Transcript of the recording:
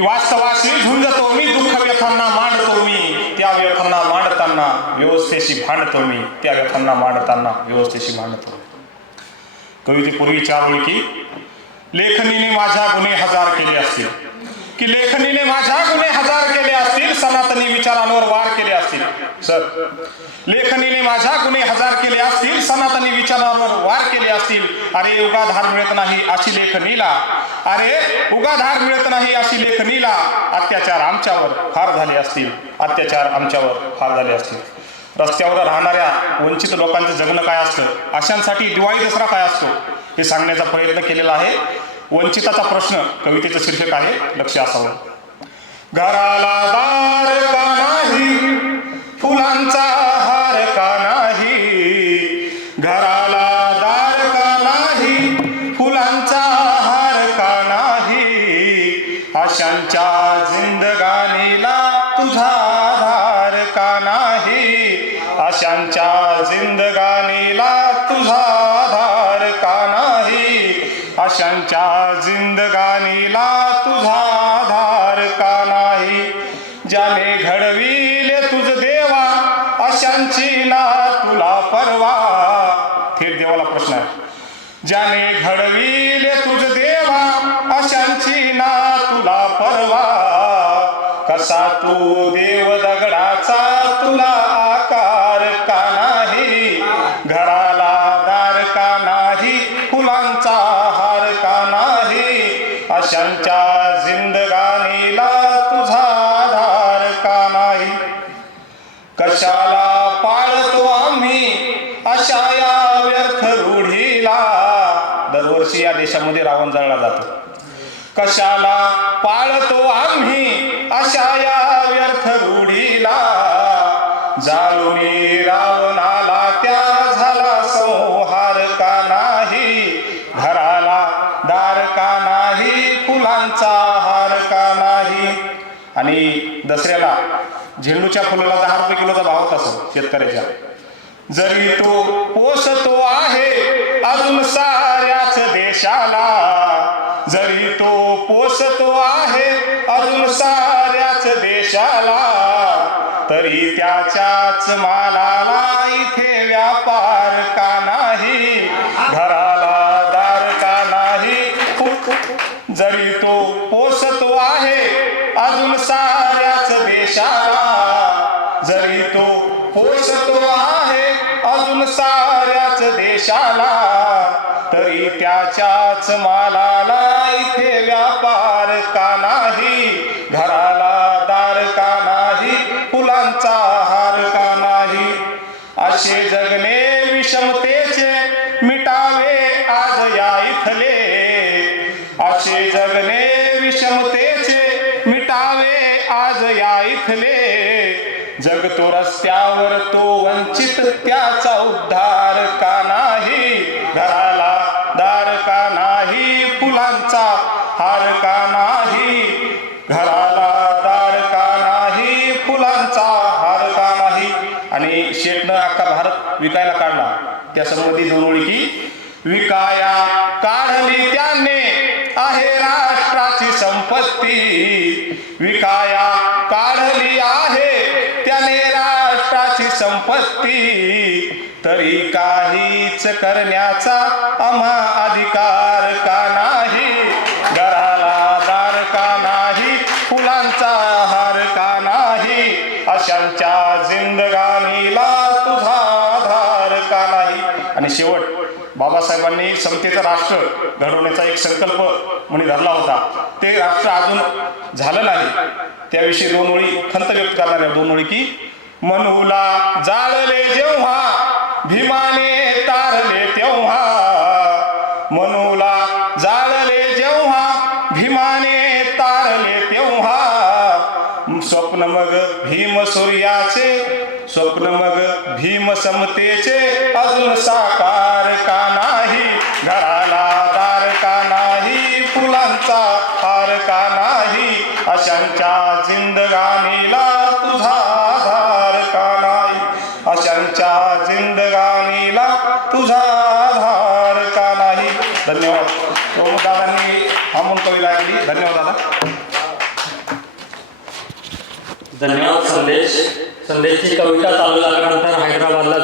वास्तवाशी झुंजतो मी दुःख व्यथांना मांडतो मी त्या व्यथांना मांडताना व्यवस्थेशी भांडतो मी त्या व्यथांना मांडताना व्यवस्थेशी मांडतो कवितेपूर्वी चार ओळी की लेखनीने माझ्या गुन्हे हज़ार केले असतील। की लेखनीने माझ्या गुन्हे हज़ार केले असतील, सनातनी विचारांवर वार सर लेखनीने माझ्या गुन्हे हजार केले असतील सनातनी विचारांवर वार केले असतील. अरे उगाधार मिळत नाही अशी लेखनीला. अरे उगाधार मिळत नाही अशी लेखनीला. अत्याचार आमच्यावर फार झाले असतील. अत्याचार आमच्यावर फार झाले असतील. रस्त्यावर राहणाऱ्या वंचित लोकांचं जगणं काय असतं? अशांसाठी दिवाळी दसरा काय असतो? हे सांगण्याचा प्रयत्न केलेला आहे. वंचिताचा प्रश्न कवितेचं शीर्षक आहे लक्ष असावं. घराला फुलांचा हार का नाही? घराला दार का नाही? फुलांचा हार का नाही? आशांच्या जिंदगानीला तुझा आधार का नाही? आशांच्या जिंदगानीला तुझा आधार का नाही? आशांच्या जिंदगानीला परवा. थेट देवाला प्रश्न आहे. ज्याने घडविले तुझ देवा अशांची ना तुला परवा. कसा तू देव दगडाचा तुला आकार का नाही? घराला दार का नाही? फुलांचा हार का नाही? अशांच्या जिंदगानीला तुझा आधार का नाही? कशाला पाळतो अशा या व्यर्थ रूढीला. दरवर्षी या देशामध्ये रावण जळला जातो. कशाला पाळतो आम्ही अशा या व्यर्थ रूढीला? जाळुनी रावणाला त्या झाला संहार का नाही? घराला दार का नाही? फुलांचा हार का नाही? आणि दसऱ्याला झेंडूच्या फुलाला दहा रुपये किलोचा भाव होत असो शेतकऱ्याच्या. जरी तो पोसतो आहे अजून साऱ्याच देशाला जरी तो पोसतो आहे अजून साऱ्याच देशाला तरी त्याच्याच मालाला इथे व्यापार का नाही? घराला दार का नाही? जरी तो पोसतो आहे अजून साऱ्याच देशाला जरी तो पोसतो आहे अजून साऱ्याच देशाला तरी त्याच्याच मालाला इथे व्यापार का नाही? घराला दार का नाही? फुलांचा हार का नाही? असे जगणे विषमतेचे मिटावे आज या इथले. असे जगणे विषमतेचे मिटावे आज या इथले. जग तो रस्त्यावर तो वंचित त्याचा उद्धार का नाही? घराला दार का नाही? फुलांचा हार का नाही? घराला दार का नाही? फुलांचा हार का नाही? आणि शेटनं अख्खा भारत विकायला काढला. त्या संबंधी दोन की विकाया काढली त्याने. आहे राष्ट्राची संपत्ती. विकाया काढली राष्ट्राची संपत्ती तरी काहीच करण्याचा आम्हा अधिकार का नाही? घराला दार का नाही? फुलांचा हार का नाही? अशांच्या जिंदगानीला तुझा आधार का नाही? आणि शेवट बाबासाहेबांनी समतेचं राष्ट्र घडवण्याचा एक संकल्प म्हणून धरला होता. ते राष्ट्र अजून झालं नाही. त्याविषयी दोन ओळी खंत व्यक्त करणाऱ्या दोन ओळी की मनूला जाळले जेव्हा भीमाने तारले तेव्हा. मनुला जाळले जेव्हा भीमाने तारले तेव्हा. स्वप्न मग भीम सूर्याचे स्वप्न मग भीम समतेचे अजून सा धन्यवाद. दादांनी थांबून कविता ऐकली धन्यवाद दादा. धन्यवाद संदेश. संदेशची कविता चालू लागल्यानंतर हैदराबादला